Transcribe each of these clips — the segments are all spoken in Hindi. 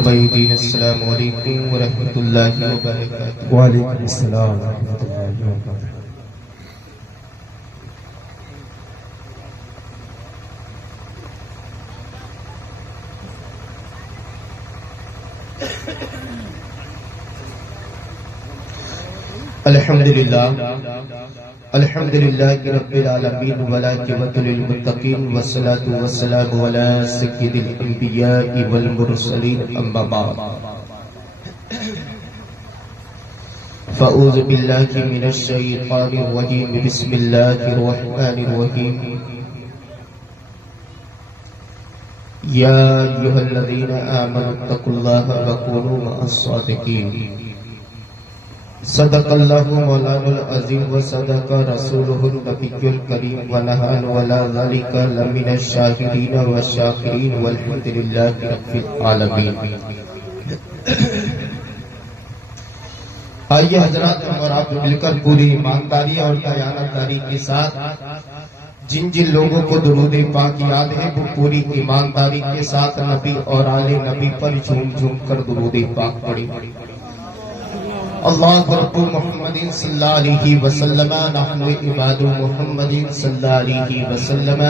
अस्सलामु अलैकुम व रहमतुल्लाहि व बरकातुहू। वालेकुम अस्सलाम व रहमतुल्लाहि व बरकातुहू। अल्हम्दुलिल्लाहि रब्बिल आलमीन वल आक़िबतु लिल मुत्तक़ीन वस्सलातु वस्सलामु अला सय्यिदिल अंबिया'i वल मुरसलीन अम्मा बाद। फ़अऊज़ु बिल्लाहि मिनश शैतानिर रजीम बिस्मिल्लाहिर रहमानिर रहीम। या अय्युहल्लज़ीना आमनुत्तक़ुल्लाहा व कूनू मअस सादिक़ीन। सदक़ल्लाहु मौलानुल अज़ीम व सदक़ रसूलुहुन नबियुल करीम व नहनु अला ज़ालिका लमिनश शाहिदीन व शाकिरीन वल्हम्दुलिल्लाहि रब्बिल आलमीन। आइए हज़रात और आप मिलकर पूरी ईमानदारी और दयानतदारी के साथ जिन जिन लोगों को दुरूद पाक याद है वो पूरी ईमानदारी के साथ नबी और आले नबी पर झूम झूम कर दुरूद पाक पढ़ी। अल्लाहु रब्बु मुहम्मदिन सल्लल्लाहु अलैहि वसल्लम नहनु इबादु मुहम्मदिन सल्लल्लाहु अलैहि वसल्लम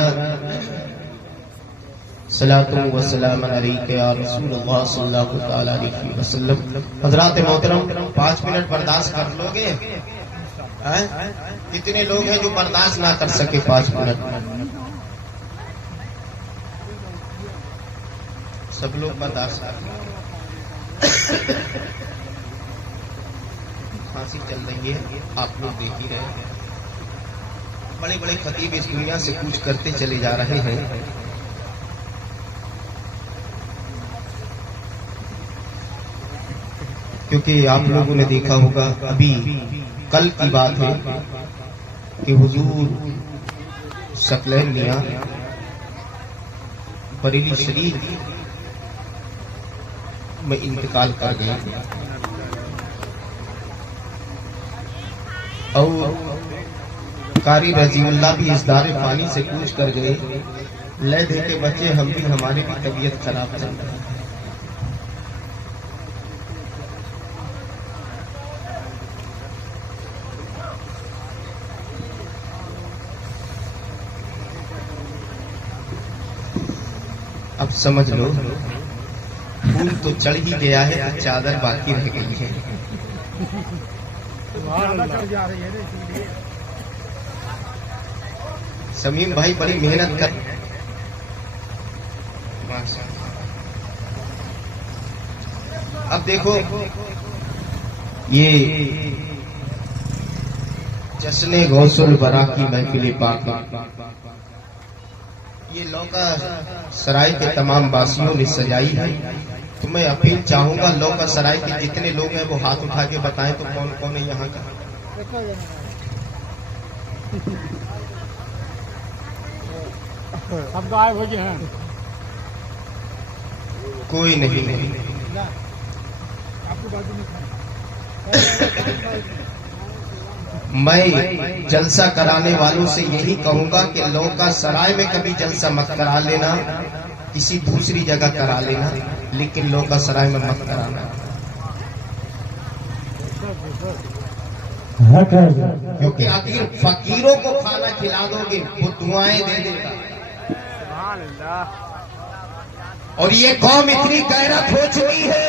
सलातु व सलाम अलैका या रसूलल्लाह सल्लल्लाहु तआला अलैहि वसल्लम। हज़रात मोहतरम 5 मिनट बर्दाश्त कर लोगे? कितने लोग हैं जो बर्दाश्त ना कर सके 5 मिनट? सब लोग बर्दाश्त कर। फांसी चल रही है, आप लोग देख ही रहे हैं। बड़े बड़े खतीब इस दुनिया से कुछ करते चले जा रहे हैं। क्योंकि आप लोगों ने देखा होगा, अभी कल की बात है कि हुजूर सकलैन मियां बरेली शरीफ में इंतकाल कर गए और कारी रजीउल्लाह भी इस दारे पानी से कूच कर गए। ले दे के बच्चे हम भी, हमारी भी तबीयत खराब चल रही है। अब समझ लो, फूल तो चढ़ ही गया है, चादर बाकी रह गई है। समीम भाई बड़ी मेहनत कर। अब देखो, ये जश्न गौसुल बरा की महफिल पाक ये लौका सराय के तमाम वासियों ने सजाई है। तो मैं अपील चाहूंगा, लौका सराय के जितने लोग हैं वो हाथ उठा के बताएं तो कौन कौन है यहाँ का। सब गायब हो गए हैं, कोई नहीं। मैं जलसा कराने वालों से यही कहूंगा कि लौका सराय में कभी जलसा मत करा लेना, किसी दूसरी जगह करा लेना, लेकिन लौका सराय में मत कराना। क्योंकि आखिर फकीरों को खाना खिला दोगे वो दुआएं दे देगा। और ये कौम इतनी गैरत हो चुकी है,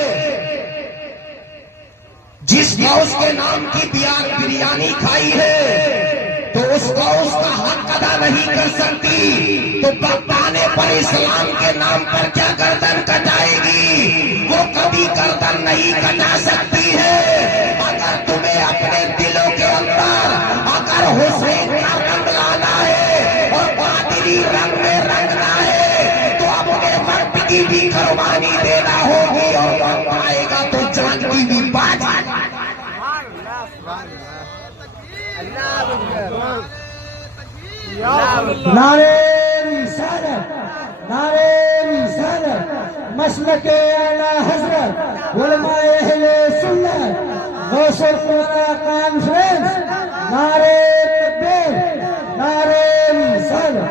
जिस गौस के नाम की बिरयानी खाई है तो उस गौस का हक अदा नहीं कर सकती, तो बताने पर इस्लाम के नाम पर क्या गर्दन कटाएगी? वो कभी गर्दन नहीं कटा सकती है। अगर तुम्हें अपने दिलों के अंदर अगर हुसैन का रंग लाना है और कातिली रंग में रंगना है तो अपने मर्द की भी कुर्बानी देना होगी, और वह आएगा तो जान की भी बात। नारे रिसालत, नारे रिसालत, मसलके आला हजरत, उलमाए अहले सुन्नत, गौसुल कुबरा कॉन्फ्रेंस, नारे तकबीर, नारे रिसालत।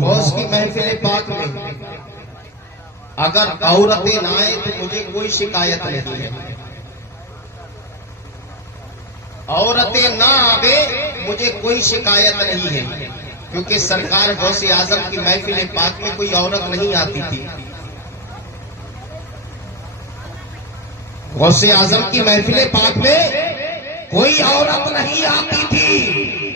गौस की महफिल पाक में अगर औरतें ना आए तो मुझे कोई शिकायत नहीं है। औरतें ना आवे मुझे कोई शिकायत नहीं है, क्योंकि सरकार गौसे आजम की महफिल पाक में कोई औरत नहीं आती थी। गौसे आजम की महफिल पाक में कोई औरत नहीं आती थी,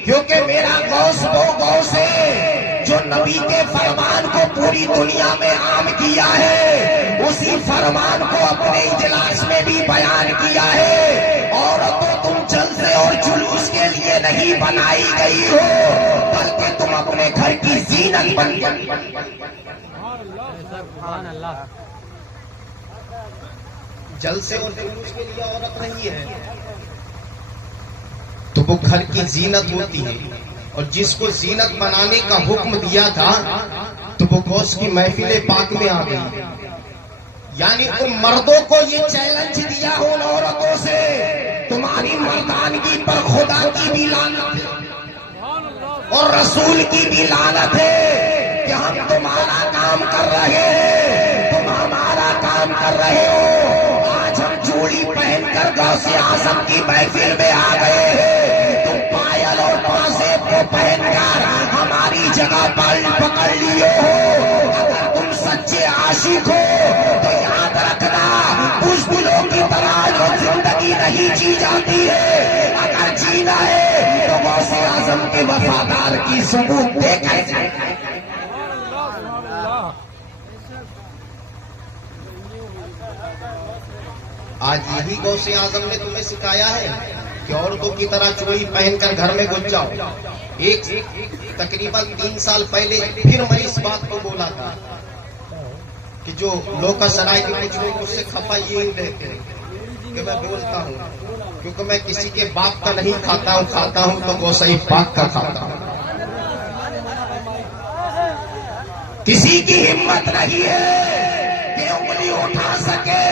क्योंकि मेरा गौस वो गौस है जो नबी के फरमान को पूरी दुनिया में आम किया है। उसी फरमान को अपने इजलास में भी बयान किया है। औरतों तुम जलसे और जुलूस के लिए नहीं बनाई गई हो, बल्कि तुम अपने घर की जीनत बन गई। जलसे और जुलूस के लिए औरत नहीं है, तो वो घर की जीनत होती है। और जिसको जीनत बनाने का हुक्म दिया था तो वो गौस की महफिल पाक में आ गई। यानी उन मर्दों को ये चैलेंज दिया हो उन औरतों से, तुम्हारी मर्दानगी पर खुदा की भी लानत है और रसूल की भी लानत है कि हम तुम्हारा काम कर रहे हैं, तुम हमारा काम कर रहे हो। आज हम चूड़ी पहनकर गौसे आजम की महफिल में आ गए हैं, तुम पायल और पासेब को पहनकर हमारी जगह पकड़ लिए हो। अगर तुम सच्चे आशिक हो तो याद रखना, बुज़दिलों की तरह जो जिंदगी नहीं जी जाती है, अगर जीना है तो गौसे आजम के वफादार की सबूत देखा जाए। आज यही गौसे आजम ने तुम्हें सिखाया है कि औरतों की तरह चोरी पहनकर घर में घुस जाओ। एक तकरीबन 3 साल पहले फिर मैं इस बात को बोला था कि जो लोकासराय के कुछ लोग उससे खफा ये रहते हैं कि मैं बोलता हूँ, क्योंकि मैं किसी के बाप का नहीं खाता हूँ तो गौसे पाक का खाता हूँ। किसी की हिम्मत नहीं है कि उंगली उठा सके।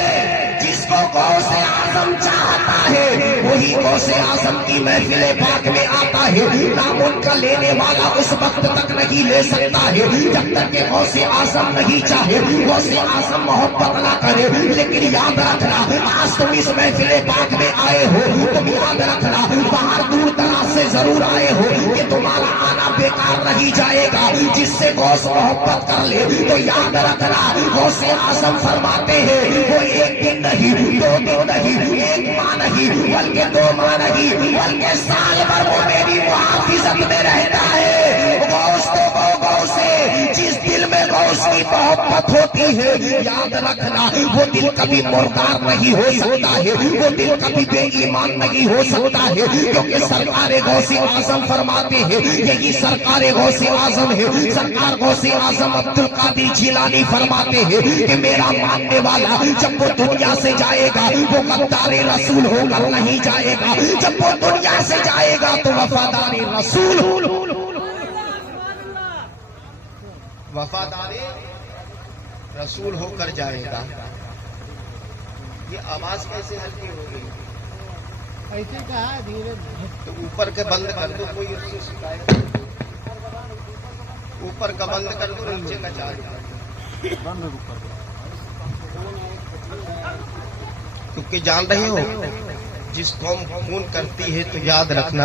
जिसको गौसे आजम चाहता है वही गौसे आजम की महफिल पाक में आता है। नाम उनका लेने वाला उस वक्त तक नहीं ले सकता है जब तक कि गौसे आजम नहीं चाहे, गौसे आजम मोहब्बत ना करे। लेकिन याद रखना, आज तुम इस महफिल पाक में आए हो, तुम याद रखना बाहर दूर दराज से जरूर आए हो कि तुम्हारा आना बेकार नहीं जाएगा। जिससे गौस मोहब्बत कर ले तो याद रखना, गौसे आजम फरमाते हैं वो एक दिन नहीं, 2 दिन नहीं, 1 माह नहीं, बल्कि 2 माह नहीं, बल्कि साल भर वो मेरी मुहाफिजत में रहता है। गौस तो वो गौस है जिस दिल में गौस की मोहब्बत होती है। याद रखना वो दिल कभी मुर्दार नहीं हो सकता है, वो दिल कभी बेईमान नहीं हो सकता है, क्योंकि सरकार गौसे आजम फरमाते हैं, यही सरकार गौसे आजम है। सरकार गौसे आजम अब्दुल कादिर जिलानी फरमाते हैं कि मेरा मानने वाला जब वो दुनिया से जाएगा वो गद्दारे रसूल होकर नहीं जाएगा, जब वो दुनिया से जाएगा तो वफादारी रसूल वफादारी रसूल होकर जाएगा। ये आवाज कैसे हल्की हो गई? ऐसे कहा धीरे तो ऊपर के बंद कर दो, कोई उससे शिकायत। ऊपर का बंद कर दो, नीचे का चालू कर दो। क्योंकि जान रहे हो जिस कौम खून करती है तो याद रखना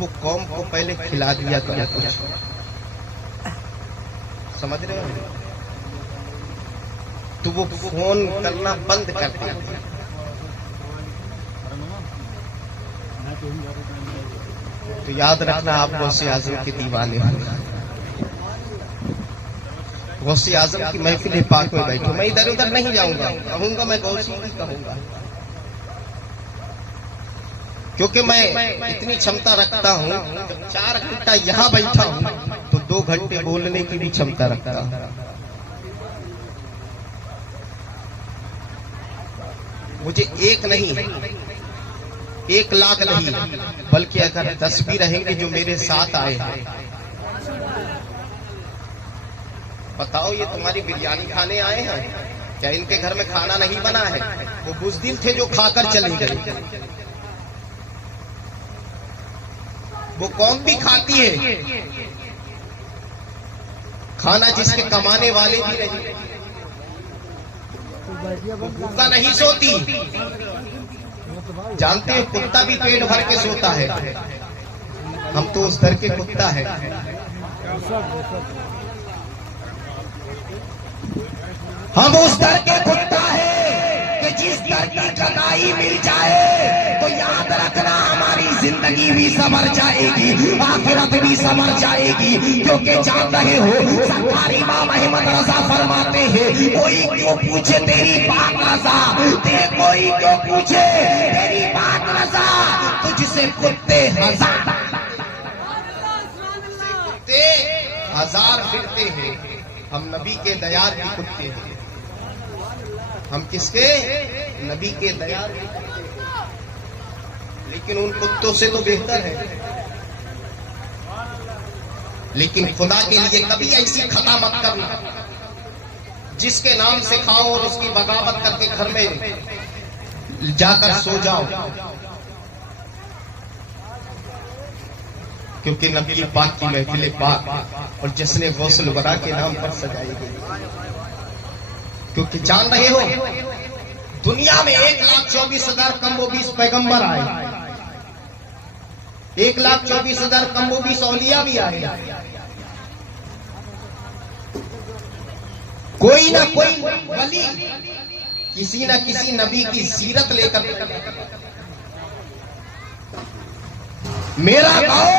वो कौम को पहले खिला दिया करो कुछ। समझ रहे हो? तो वो फोन करना बंद कर देती है। तो याद रखना आप गौसे आजम के दीवाने हो। गौसे आजम की महफिल पाक में बैठो, मैं इधर उधर नहीं जाऊंगा, कहूंगा मैं गौसी ही कहूंगा, क्योंकि मैं इतनी क्षमता रखता हूँ। जब 4 घंटा यहाँ बैठा हूँ तो 2 घंटे बोलने की भी क्षमता रखता हूँ। मुझे 1 नहीं 1 लाख नहीं, बल्कि अगर 10 भी रहेंगे जो मेरे साथ आए हैं, बताओ ये तुम्हारी बिरयानी खाने आए हैं क्या? इनके घर में खाना नहीं बना है? वो बुज़दिल थे जो खाकर चले गए। वो कौम भी खाती है खाना जिसके कमाने वाले भी नहीं। वो भूखा नहीं सोती। जानते हैं कुत्ता भी पेट भर के सोता है, हम तो उस दर के कुत्ता है। हम उस दर के कुत्ता है कि जिस दर की कटाई मिल जाए तो याद रखना हमारी जिंदगी भी संवर जाएगी, आखिरत भी संवर जाएगी। क्योंकि जान रहे हो सरकार इमाम अहमद रजा फरमाते हैं, कोई क्यों पूछे तेरी पाक रजा, कोई क्यों पूछे तेरी पाक रजा, तुझसे कुत्ते हजार फिरते हैं, हम नबी के दयार के कुत्ते हैं। हम किसके? नबी के दयार के कुत्ते हैं। लेकिन उन कुत्तों से तो बेहतर है। लेकिन खुदा के लिए कभी ऐसी खता मत करना जिसके नाम से खाओ और उसकी बगावत करके घर में जाकर सो जाओ। क्योंकि नबी पाक की महफिल पाक और जिसने गौसल वरा के नाम पर सजाई गई। क्योंकि जान रहे हो दुनिया में 1,24,000 कमोबीस पैगंबर आए, 1,24,000 कमोबीस औलिया भी आए। कोई ना कोई वली किसी न किसी नबी की सीरत लेकर। मेरा गाँव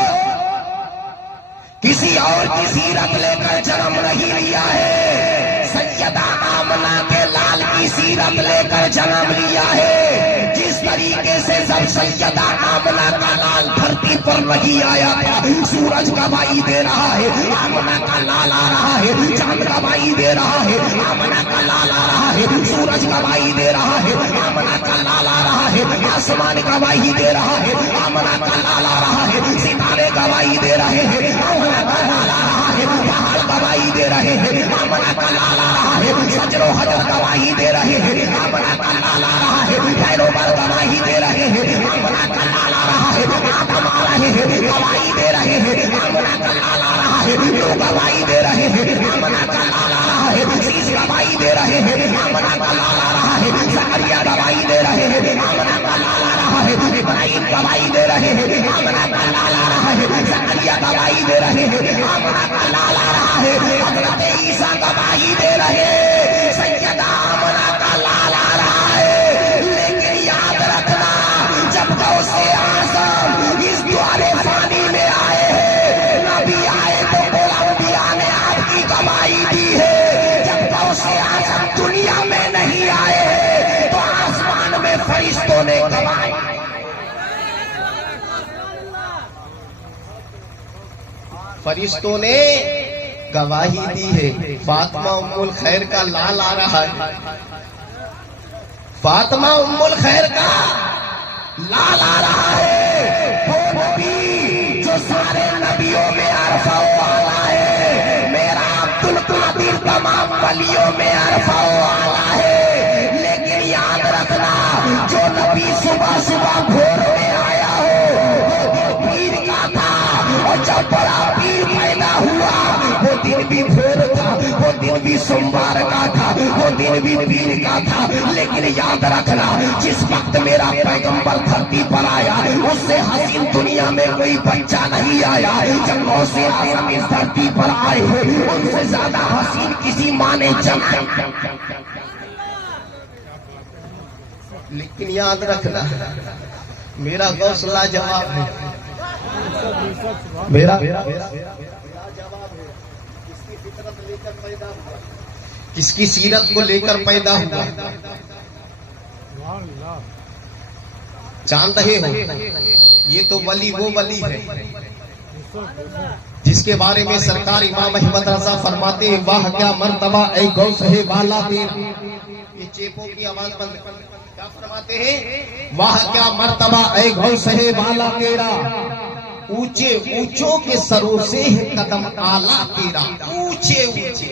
किसी और की सीरत लेकर जन्म नहीं लिया है, सैयदा आमना के लाल की सीरत लेकर जन्म लिया है। जिस तरीके से जब सैयदा आमना का लाल धरती पर नहीं आया था, सूरज गवाही दे रहा है आमना का लाल आ रहा है, चांद गवाही दे रहा है आमना का लाल आ रहा है, सूरज गवाही दे रहा है आमना का लाल आ रहा है, आसमान गवाही दे रहा है आमना का लाल आ रहा है, सितारे गवाही दे रहे हैं आमना का लाल आ रहा है, पहाड़ गवाही दे रहे हैं आमना का लाल आ रहा है, सजरो हजर गवाही दे रहे हैं आमना का लाल आ रहा है, पैरोबर गवाही दे रहे हैं आमना का लाल आ रहा है, आदम आ रहे हैं गवाही दे रहे हैं आमना का लाल आ रहा है, लोग गवाही दे रहे हैं आमना का लाल आ रहा है, शीश गवाही दे रहे हैं आमना का लाल आ रहा है, ज़करिया गवाही दे रहे हैं आमना का लाल आ रहा है, इब्राहिम गवाही दे रहे हैं आमना का लाल आ रहा है, ज़करिया गवाही दे रहे हैं आमना का लाल आ रहा है, हज़रत ईसा गवाही दे रहे हैं सैयदा आमना का लाल आ रहा है। लेकिन याद रखना जब गौसे आज़म इस द्वारे फानी में आए हैं, नबी आए तो अंबिया ने आपकी गवाही दी है। जब गौसे आज़म दुनिया में नहीं आए हैं तो आसमान में फरिश्तों ने गवाही। फरिश्तों ने गवाही दी है। फातिमा उम्मुल खैर का लाल आ रहा है, फातिमा उम्मुल खैर का लाल आ रहा है। वो नबी जो सारे नबियों में अरफा वाला है, मेरा अब्दुल कादिर तमाम वलियों में अरफा वाला है। लेकिन याद रखना जो नबी सुबह सुबह भोर में आया हो वो पीर का था, और जब बड़ा पीर पैदा हुआ वो दिन भी भोर था, वो दिन भी सोमवार का था, वो दिन भी पीर का था। लेकिन याद रखना जिस वक्त मेरा पैगंबर धरती पर आया उससे हसीन दुनिया में कोई बच्चा नहीं आया। जब गौसे आज़म इस धरती पर आए हो उनसे ज्यादा हसीन किसी माँ ने जन्म। लेकिन याद रखना मेरा गौस लाजवाब है, मेरा किसकी सीरत को लेकर पैदा हुआ। जान रहे हो ये तो वली वो वली है जिसके बारे में सरकार इमाम अहमद रजा फरमाते हैं, वाह क्या मर्तबा ऐ गौस है वाला तेरा। ये चेपों की आवाज बंद कर, क्या फरमाते हैं? वाह क्या मर्तबा ऐ गौस है वाला तेरा, ऊंचे ऊंचों के सरों से है कदम आला तेरा। ऊंचे ऊंचे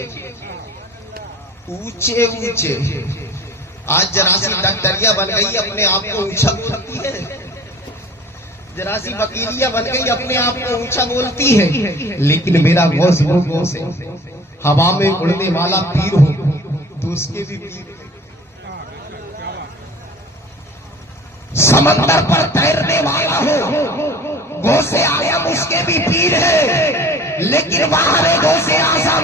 ऊंचे ऊंचे। आज जरासी डॉक्टरिया बन गई अपने आप को ऊंचा बोलती है, जरासी वकीलिया बन गई अपने आप को ऊंचा बोलती है। लेकिन मेरा गौस वो गौस है, हवा में उड़ने वाला पीर हो तो उसके भी पीर। समंदर पर तैरने वाला हो, गौसे आलम उसके भी पीर है, लेकिन वहां रे गौसे आजम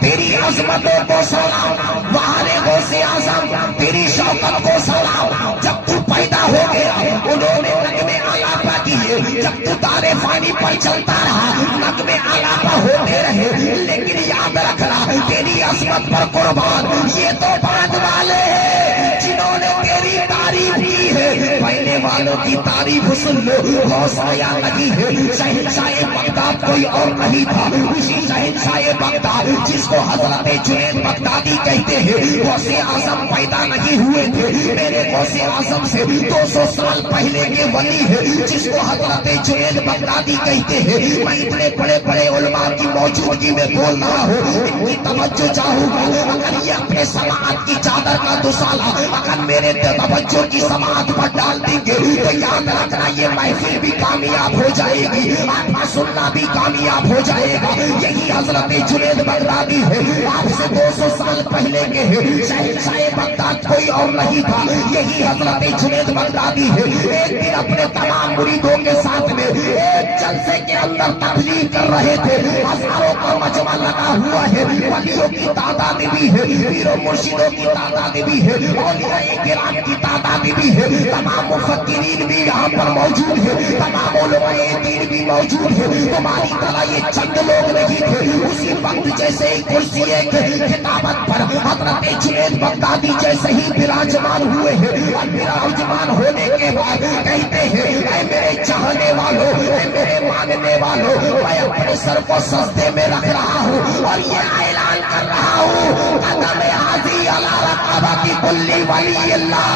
तेरी अजमतों को सलाम, वहां रे गौसे आजम तेरी शौकत को सलाम। जब तू पैदा हो गया उन्होंने नगमे आलापा किए, जब तू तारे पानी पर चलता रहा नगमे आलापा होते रहे, लेकिन याद रखना तेरी अजमत पर कुर्बान ये तो बाद वाले हैं जिन्होंने तेरी तारीफ की है। पहले वालों की तारीफ सुन लो, हौसला लगी है। शहंशाह बगदाद कोई और नहीं था, उसी शहंशाह बगदाद जिसको हजरत जुनैद बगदादी कहते हैं, गौसे आजम पैदा नहीं हुए थे। मेरे गौसे आजम से 200 साल पहले के वली है जिसको हजरत जुनैद बगदादी कहते हैं। मैं इतने बड़े बड़े उलमा की मौजूदगी में बोल रहा हूँ, इनकी तवज्जो चाहूंगा। अगर ये अपने समाअत की चादर का दुसाला अगर मेरे तवज्जो की समाअत पर डाल देंगे तो याद रखना ये महफिल भी कामयाब हो जाएगी, आत्मा सुनना भी कामयाब हो जाएगा। यही हजरत जुनैद बगदादी है, आपसे 200 साल पहले के है। शहंशाह बगदाद कोई और नहीं था, यही हजरत जुनैद बगदादी है। एक दिन अपने तमाम मुरीदों के साथ में एक जलसे के अंदर तबलीग कर रहे थे। हजारों का मजमा लगा हुआ है, वलियों की तादाद भी है, पीरों मुर्शिदों की तादाद भी है, औलियाए किराम की तादाद भी है, तमाम मुफक्किरीन भी यहाँ पर मौजूद है, तमाम उलमाए दीन भी मौजूद है। तुम्हारी तरह ये चंद लोग नहीं थे। उसी वक्त जैसे ही कुर्सी खिताबत पर हजरत जुनैद बगदादी जैसे ही विराजमान हुए हैं और विराजमान होने के बाद कहते हैं, ऐ मेरे चाहने वालों, ऐ मेरे मानने वालों, मैं अपने सर को सजदे में रख रहा हूँ और ये ऐलान कर रहा हूँ, कदम हाजी अला रकाबती कुल्ली वली अल्लाह,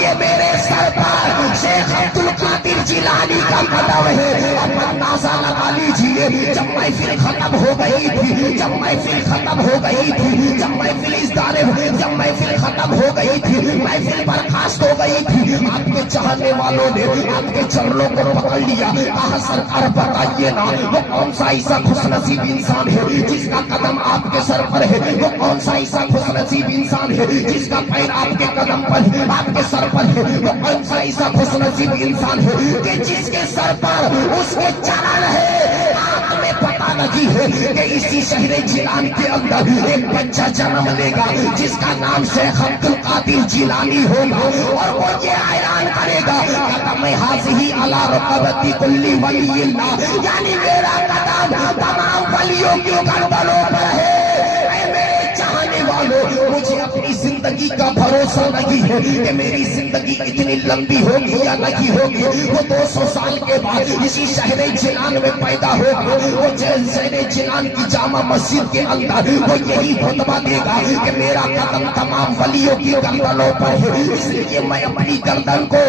ये मेरे सर पर शेख अब्दुल कादिर जिलानी का कदम है। अब अंदाजा लगा लीजिए, जब महफिल खत्म हो गई थी, जब महफिल खत्म हो गई थी, जब महफिल इस दारे जब महफिल खत्म हो गई थी, महफिल बर्खास्त हो गई थी, आपके चाहने वालों ने आपके चरणों को पकड़ लिया। कहा सरकार बताइए ना, वो कौन सा ऐसा खुशनसीब इंसान है जिसका कदम आपके सर पर है? वो कौन सा ऐसा खुशनसीब इंसान है जिसका पैर आपके कदम पर है, आपके सर पर है? वो कौन सा ऐसा खुशनसीब इंसान है कि जिसके सर पर उसके चरण है? तुम्हें पता नहीं है कि इसी शहर जिलान के अंदर एक बच्चा जन्म लेगा जिसका नाम शेख अब्दुल कादिर जिलानी होगा और वो ये ऐलान करेगा, कदम हाज़िही अला रक़बती कुल्ली वली अल्लाह, यानी मेरा कदम तमाम वलियों की गर्दनों पर है। चाहने वालों, मुझे अपनी जिंदगी का भरोसा नहीं है कि मेरी जिंदगी इतनी लंबी होगी या नहीं होगी। वो 200 साल के बाद इसी शहर जिलान में पैदा होगा, वो शहर जिलान की जामा मस्जिद के अंदर वो यही खुतबा देगा कि मेरा कदम तमाम वलियों की गर्दनों पर है, इसलिए मैं अपनी गर्दन को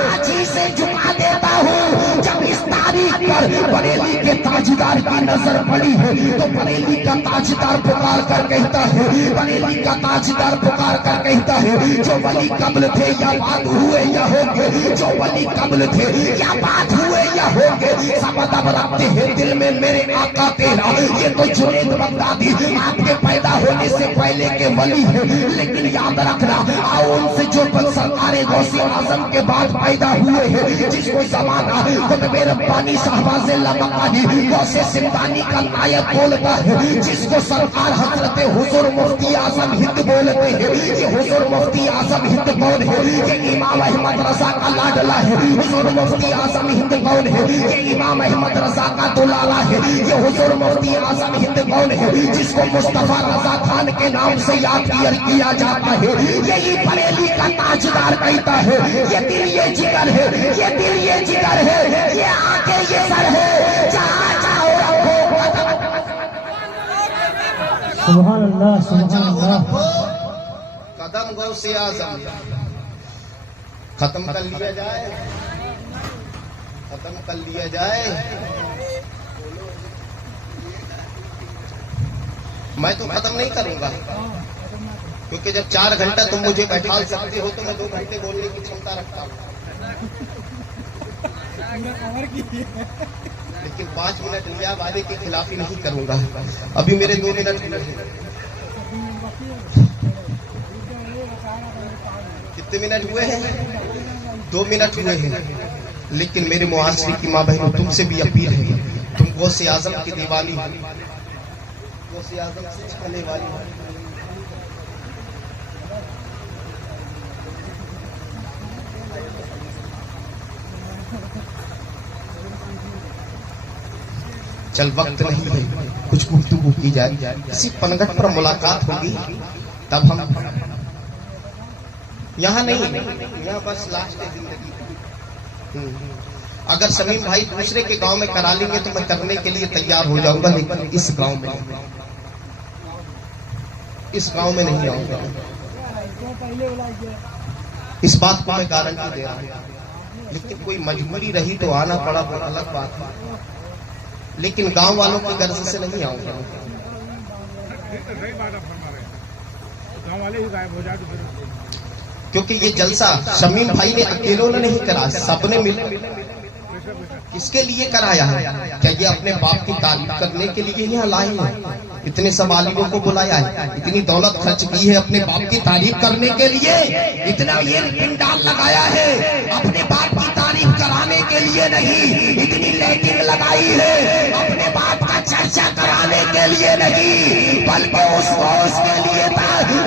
आज ही से झुका देता हूँ। जब इस तारीख पर बरेली के ताजदार की नजर पड़ी है तो बरेली का ताजदार पुकार कर कहता है, बरेली का ताजदार पुकार कर कहता है, जो वली कब्ल थे या बात हुए या होंगे, जो वली कब्ल थे या बात हुए या होंगे, सब अदब रखते हैं दिल में मेरे आका तेरा। ये तो जुनैद बगदादी आपके पैदा होने से पहले के वली है, लेकिन याद रखना आओ उनसे जो सरकारे गौसे आजम के बाद पैदा हुए हैं, जिसको जमाना खुतबे रब्बानी शहबाज़े लमकानी गौसे सिंधानी का नायक बोलता है, जिसको सरकार हजरत हुजूर मुफ्ती आजम हिंद बोलते हैं। ये हुजूर मुफ्ती आजम हिंद कौन है? ये इमाम अहमद रजा का लाडला है। हुजूर मुफ्ती आजम हिंद कौन है? ये इमाम अहमद रजा का दुलाला है। ये हुजूर मुफ्ती आजम हिंद कौन है? जिसको मुस्तफा रजा खान के नाम से याद किया जाता है। यही बरेली का ताजदार कहता है, ये दिल ये जिगर है, ये दिल ये जिगर है, ये आंखें ये सर है, जहाँ चाहो रखो। सुभान अल्लाह, सुभान अल्लाह। कदम गौसे आजम खत्म कर लिया जाए, खत्म कर लिया जाए। मैं तो खत्म नहीं करूंगा, क्योंकि जब 4 घंटा तुम मुझे बैठा सकते हो तो मैं 2 घंटे बोलने की क्षमता रखता हूँ, लेकिन 5 मिनट लिया वादे के खिलाफ ही नहीं करूंगा। अभी मेरे 2 मिनट कितने मिनट हुए हैं? 2 मिनट हुए हैं। लेकिन मेरे मुआशरे की माँ बहनों, तुमसे भी अपील है, तुम गौसे आजम की दीवानी हो, गौसे आजम से छाने वाली हो। चल वक्त नहीं है, कुछ गुफ्तगू की जाए, किसी पनघट पर मुलाकात होगी तब हम यहाँ नहीं, यहाँ बस लास्ट है जिंदगी। अगर शमीम भाई दूसरे के गांव में करा लेंगे तो मैं करने के लिए तैयार हो जाऊंगा, लेकिन इस गांव में नहीं आऊंगा। इस बात को मैं गारंटी दे रहा हूँ। लेकिन कोई मजबूरी रही तो आना पड़ा, तो अलग बात है, लेकिन गांव वालों की गर्ज से नहीं आऊंगा। गांव वाले ही गायब हो जाए तो फिर, क्योंकि ये जलसा शमीम भाई ने अकेलों ने नहीं करा, सबने मिल किसके लिए कराया है? क्या ये अपने बाप की तारीफ करने के लिए यहाँ लाए हैं? इतने सब आलिमों को बुलाया है, इतनी दौलत खर्च की है अपने बाप की तारीफ करने के लिए, इतना ये पिंडाल लगाया है अपने बाप की तारीफ कराने के लिए नहीं, इतनी लाइटिंग लगाई है अपने बाप का चर्चा कराने के लिए नहीं, बल्कि उसके लिए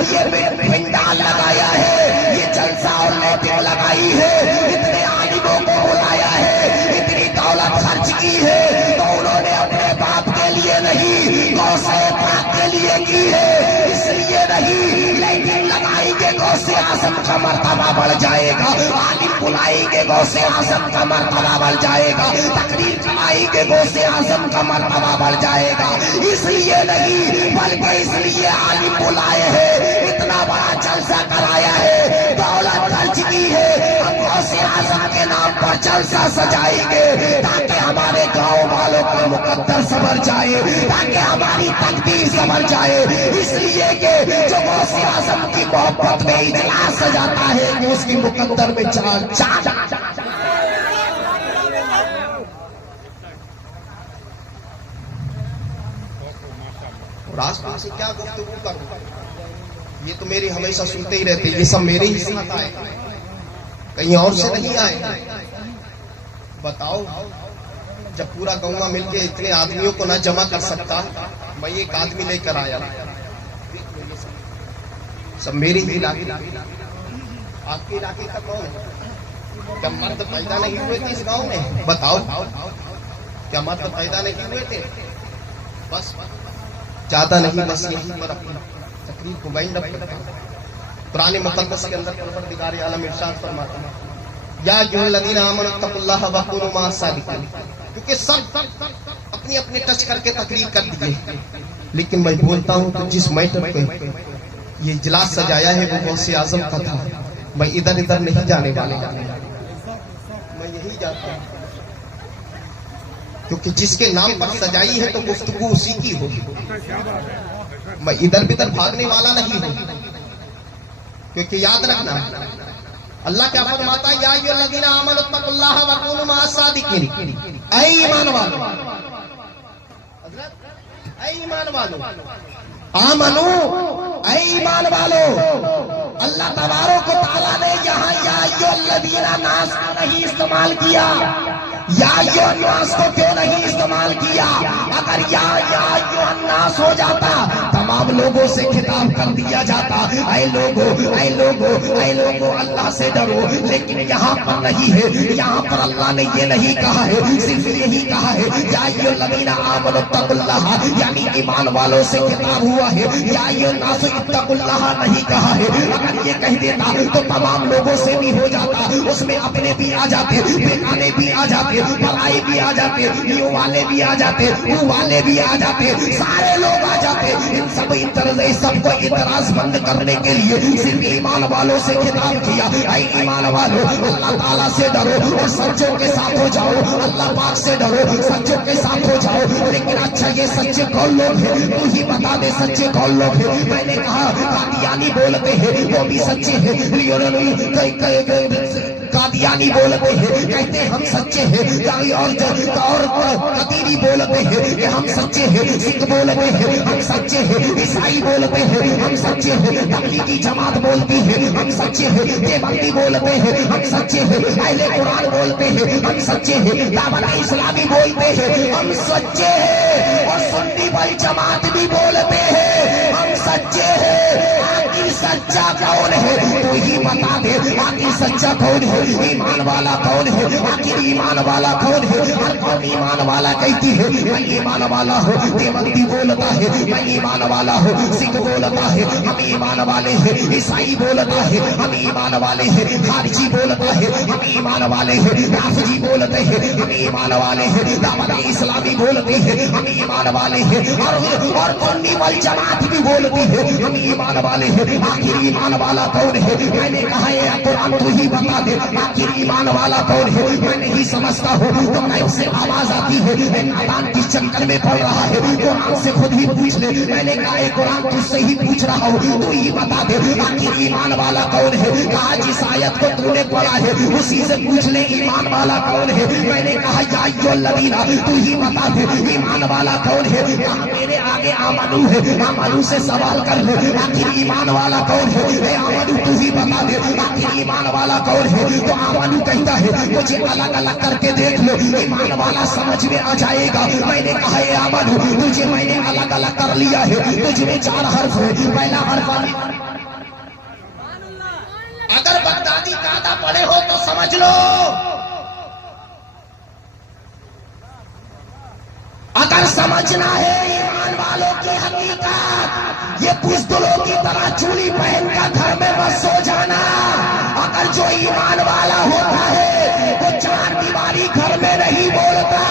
ये पिंडाल लगाया है, ये जलसा और लाइटिंग लगाई है, इतने आलिमों को बुलाया है, इतनी दौलत खर्च की है, तो उन्होंने अपने बाप के लिए नहीं, गौसे पाक के लिए की है। इसलिए नहीं लाइटिंग लगाएंगे गौसे आजम का मर्तबा बढ़ जाएगा, आलिम बुलाएंगे गौसे आजम का मर्तबा बढ़ जाएगा, तकरीर कराएंगे गौसे आजम का मर्तबा बढ़ जाएगा। इसलिए नहीं, बल्कि इसलिए आलिम बुलाए हैं, इतना बड़ा जलसा कराया है, दौलत खर्च की है, गौसे आजम के नाम पर जलसा सजाएंगे ताकि हमारे गांव वालों का मुकद्दर संवर जाए, ताकि हमारी तकदीर संवर जाए। इसलिए कि जो गौसे आजम की मोहब्बत में इजलास सजाता है कि उसकी मुकद्दर में चाल रास्ते से क्या गुफ्तगू करूं? ये तो मेरी हमेशा सुनते ही रहते, ये सब मेरे ही साथ आए, कहीं और से नहीं आए। बताओ, जब पूरा गौवा मिलके इतने आदमियों को ना जमा कर सकता, मैं एक आदमी लेकर आया, सब मेरे ही इलाके। आपके इलाके का कौन है? क्या मर्द पैदा नहीं हुए थे इस गांव में? बताओ, क्या मर्द पैदा नहीं हुए थे? बस ज्यादा नहीं, बस यहीं पर अपनी तकरीर को वाइंड अप करता हूं। पुराने मुकद्दस के अंदर परवरदिगार आलम इरशाद फरमाता है, या अय्युहल्लज़ीना आमनू तक़ुल्लाह व कूनू मअस सादिक़ीन। क्योंकि सब अपनी अपनी टच करके तकरीर कर दिए, लेकिन मैं बोलता हूं तो जिस मैटर पे ये इजलास सजाया है वो गौसे आजम का था। मैं इधर इधर नहीं जाने वाला, मैं यही जाता हूं, क्योंकि जिसके नाम पर सजाई है तो गुफ्तगू उसी की होगी। मैं इधर बिधर भागने वाला नहीं हूं, क्योंकि याद रखना अल्लाह क्या फरमाता है, या अय्युहल्लज़ीना आमनू तक़ुल्लाह व कूनू मअस सादिक़ीन। ऐ ईमान वालों, ऐ ईमान वालों, आमनू, ऐ ईमान वालों, अल्लाह तबारक व तआला ने यहाँ या अय्युहल्लज़ीना नास को नहीं इस्तेमाल किया, या अय्युहन्नास को क्यों नहीं इस्तेमाल किया? अगर या अय्युहन्नास हो जाता, तमाम लोगों से खिताब कर दिया जाता, ऐ लोगो, ऐ लोगो, ऐ लोगो, अल्लाह से डरो। लेकिन यहाँ पर नहीं है, यहाँ पर अल्लाह ने ये नहीं कहा है, सिर्फ यही कहा है, या अय्युहल्लज़ीना आमनू तक़ुल्लाह, यानी ईमान वालों से खिताब हुआ है, या अय्युहन्नास इत्तक़ुल्लाह नहीं कहा है। अगर ये कह देता तो तमाम लोगों से भी हो जाता, उसमें अपने भी आ जाते, बेगाने भी आ जाते, पराई भी आ जाते, न्यू वाले भी आ जाते, वो वाले भी आ जाते, सारे लोग आ जाते। इन सबको इतराज बंद करने के लिए सिर्फ ईमान वालों से खिताब किया, ऐ ईमान वालों, अल्लाह ताला से डरो और सच्चों के साथ हो जाओ, अल्लाह पाक से डरो, सच्चों के साथ हो जाओ। लेकिन अच्छा, ये सच्चे कौन लोग हैं? तू ही बता दे, सच्चे कौन लोग हैं? मैंने कहा कादियानी बोलते हैं, वो भी सच्चे हैं। कादियानी बोलते हैं कहते हम सच्चे हैं, और कदीरी बोलते हैं कि हम सच्चे हैं, सिख बोलते हैं हम सच्चे हैं, ईसाई बोलते हैं हम सच्चे हैं, तबलीगी जमात बोलती है हम सच्चे हैं, देवबंदी बोलते हैं हम सच्चे हैं, अहले कुरान बोलते हैं हम सच्चे हैं, दावत इस्लामी बोलते हैं हम सच्चे हैं, और सुन्नी वल जमात भी बोलते हैं हम सच्चे हैं। आखिर सच्चा कौन है तो ही बता दे, आखिर सच्चा कौन है, ईमान वाला कौन है, आखिर ईमान वाला कौन है। हर कौन ईमान वाला कहती है मैं ईमान वाला हूँ, देवबंदी बोलता है मैं ईमान वाला हूँ, सिख बोलता है हम ईमान वाले हैं, ईसाई बोलता है हम ईमान वाले हैं, खारिजी बोलता है हम ईमान वाले हैं, राफजी बोलते हैं हम ईमान वाले हैं, दावत इस्लामी बोलते हैं हम ईमान वाले हैं, और सुन्नी वल जमात भी बोलती है हम ईमान वाले हैं। आखिर ईमान वाला कौन है? मैंने कहा है कुरान तू ही बता दे, आखिर ईमान वाला कौन है? मैं नहीं समझता हूँ, तो मैं उससे आवाज आती है नादान किस चक्कर में पड़ रहा है, कुरान से खुद ही पूछ ले। मैंने कहा है कुरान तुझसे ही पूछ रहा हूँ, तू ही बता दे आखिर ईमान वाला कौन है। कहा जिस आयत को तूने पढ़ा है उसी से पूछ ले ईमान वाला कौन है। मैंने कहा या अय्युहल्लज़ीना तू ही बता दे ईमान वाला कौन है। कहा मेरे आगे आमनू है, आमनू से सवाल कर ले आखिर ईमान वाला कौन है। आमनू तू ही बता दे आखिर ईमान वाला कौन है। तो आमनू कहता है मुझे अलग अलग करके देख लो, ईमान वाला समझ में आ जाएगा। मैंने कहा है आमनू तुझे मैंने अलग अलग कर लिया है, तुझमें 4 हर्फ है। पहला हर्फ अगर बगदादी कायदा पढ़े हो तो समझ लो, अगर समझना है ईमान वालों की हकीकत, ये पुस्तलों की तरह चूड़ी पहनकर घर में मत सो जाना। अगर जो ईमान वाला होता है वो 4 दीवारी घर में नहीं बोलता,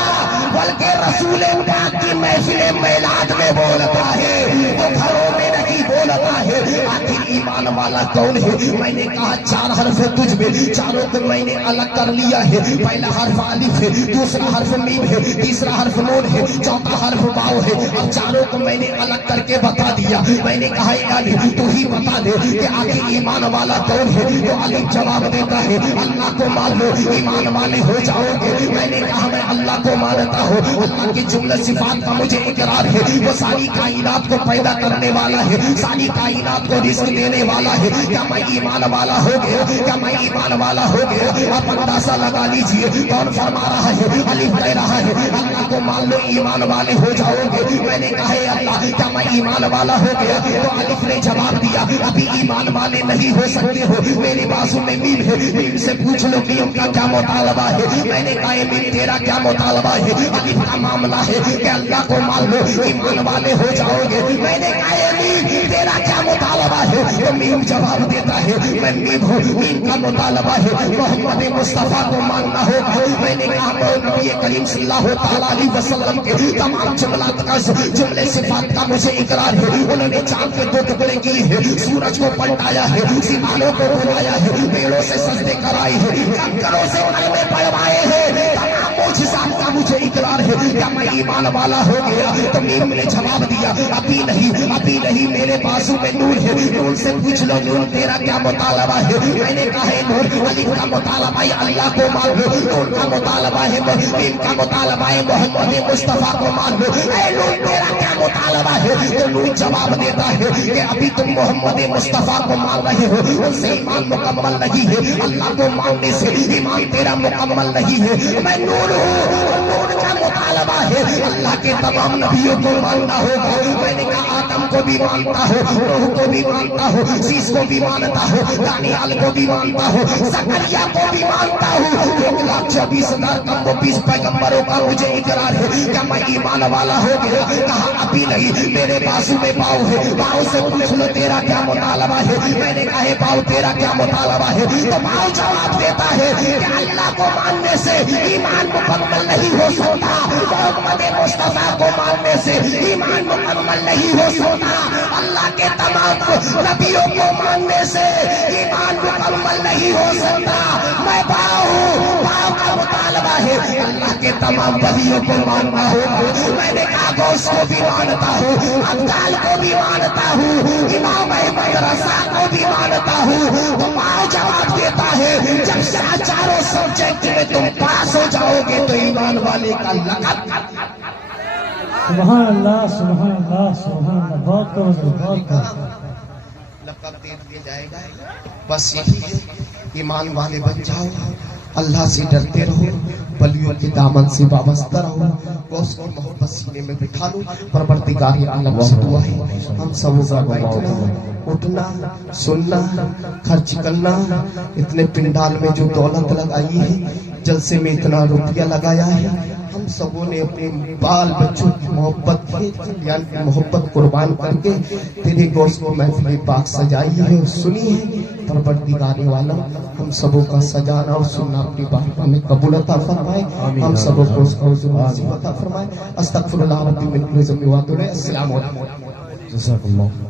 बल्कि रसूल पाक की महफिल मिलाद में बोलता है, वो घरों में नहीं बोलता है। आखिर ईमान वाला कौन है? मैंने कहा 4 हर्फ है तुझ में, चारों को मैंने अलग कर लिया है। पहला हर्फ अलिफ है, दूसरा हर्फ मीम है, तीसरा हर्फ नून है, चौथा हर्फ वाव है, और चारों को मैंने अलग करके बता दिया। मैंने कहा अलिफ तू ही बता दे कि आखिर ईमान वाला कौन है। तो अलिफ जवाब देता है अल्लाह को मान लो ईमान वाले हो जाओगे। मैंने कहा मैं अल्लाह को मानता हूँ, अल्लाह की जुमला सिफात का मुझे इकरार है, वो सारी कायनात को पैदा करने वाला है, सारी कायनात को रिस्क देने वाला है। क्या मैं ईमान वाला हो गया? क्या मैं ईमान वाला हो गया? आप अंदाजा लगा लीजिए कौन फरमा रहा है। अलिफ कह रहा है अल्लाह को मान लो ईमान वाले हो जाओगे। मैंने कहा है अल्लाह क्या मैं ईमान वाला हो गया? तो अलिफ ने जवाब दिया अभी ईमान वाले नहीं हो सकते हो, मेरे बाजू में मीम है, मीम से पूछ लो मीम का क्या मुतालबा है। मैंने कहा मीम तेरा क्या मुतालबा है? अलिफ का मामला है कि अल्लाह को मान लो ईमान वाले हो जाओगे। मैंने कहा मीम तेरा क्या मुतालबा है? तो मीम जवाब देता है मैं मीम हूँ, मीम का मुतालबा है मोहम्मद मुस्तफा को मानना होगा। मैंने कहा नबी करीम सल्लल्लाहु अलैहि वसल्लम के तमाम जुमलात का जुमले सिफात का मुझे इकरार है। उन्होंने चांद के 2 टुकड़े किए हैं, सूरज को पलटाया है, सितारों को बुलाया है, पेड़ों से सजदे कराए हैं, कंकरों से उन्होंने पढ़वाए हैं। तमाम मुझसात का मुझे इकरार है। क्या मैं ईमान वाला हो गया? तो मीम ने जवाब दिया अभी नहीं मेरे बाजू में नूर है, नूर से पूछ लो नूर तेरा क्या मुतालबा है। मैंने कहा है नूर अलिफ का मुतालबा है अल्लाह को मान लो, नूर का मुतालबा है मीम का मुतालबा है मोहम्मद मुस्तफा को मान लो। नूर तेरा क्या मुतालबा है? तो नूर जवाब देता है कि अभी तुम मोहम्मद मुस्तफा को मान रहे हो, उनसे ईमान मुकम्मल नहीं है, अल्लाह को मानने से ईमान तेरा मुकम्मल नहीं है। मैं नूर हूँ, नूर का मुतालबा है अल्लाह के तमाम नबियों को मानना होगा। मैंने कहा आदम को भी मानता हूँ, नूह को भी मानता हूँ, शीश को भी मानता हूँ, दानियाल को भी मानता हूँ, ज़करिया को भी मानता हूँ। 1,24,000 कम 20 पैगंबरों का मुझे इकरार है। क्या मैं ईमान वाला हो गया? कहा अभी नहीं, मेरे बाजू में पाँव है, पाँव से पूछ लो तेरा क्या मुतालबा है। मैंने कहा पाँव तेरा क्या मुतालबा है? तो पाँव जवाब देता है कि अल्लाह को मानने से ईमान मुकम्मल नहीं हो सकता, मोहम्मद मुस्तफा को मानने से ईमान मुकम्मल नहीं हो सकता, अल्लाह के तमाम नबियों को मानने से ईमान मुकम्मल नहीं हो सकता। मैं पाँव हूँ, पाँव का मुतालबा है अल्लाह के तमाम वलियों को मानना होगा। मैंने कहा गौस को भी मानता हूँ, अब्दाल को भी मानता हूँ, इमाम अहमद रज़ा को भी मानता हूँ। तो पाँव जवाब देता है है जब चारों सब्जेक्ट में तुम पास हो जाओगे तो ईमान वाले का लक़ब सुभान अल्लाह सुभान अल्लाह सुभान अल्लाह। बहुत बहुत लक़ब दे दिया जाएगा। बस यही है, ईमान वाले बन जाओ, अल्लाह से डरते रहो, वलियों के दामन से वाबस्ता रहो, गौस की मोहब्बत सीने में बिठा लो। परवरदिगार आलम से दुआ है हम सबों का बैठना, उठना, सुनना, खर्च करना, इतने पिंडाल में जो दौलत लगाई है, जलसे में इतना रुपया लगाया है, हम सबों ने अपने बाल बच्चों की मोहब्बत यानी की मोहब्बत कुर्बान करके तेरे गौस को महफिल पाक सजाई है और सुनी है। परवरदिगार आलम हम सबों का सजाना और सुनना अपनी बात में कबूल अता फरमाए, हम सबों को उसका नसीब अता फरमाए। अस्तगफिरुल्लाह रब्बी मिन कुल्ली ज़ंबि व अतूबु इलैह। अस्सलामु अलैकुम।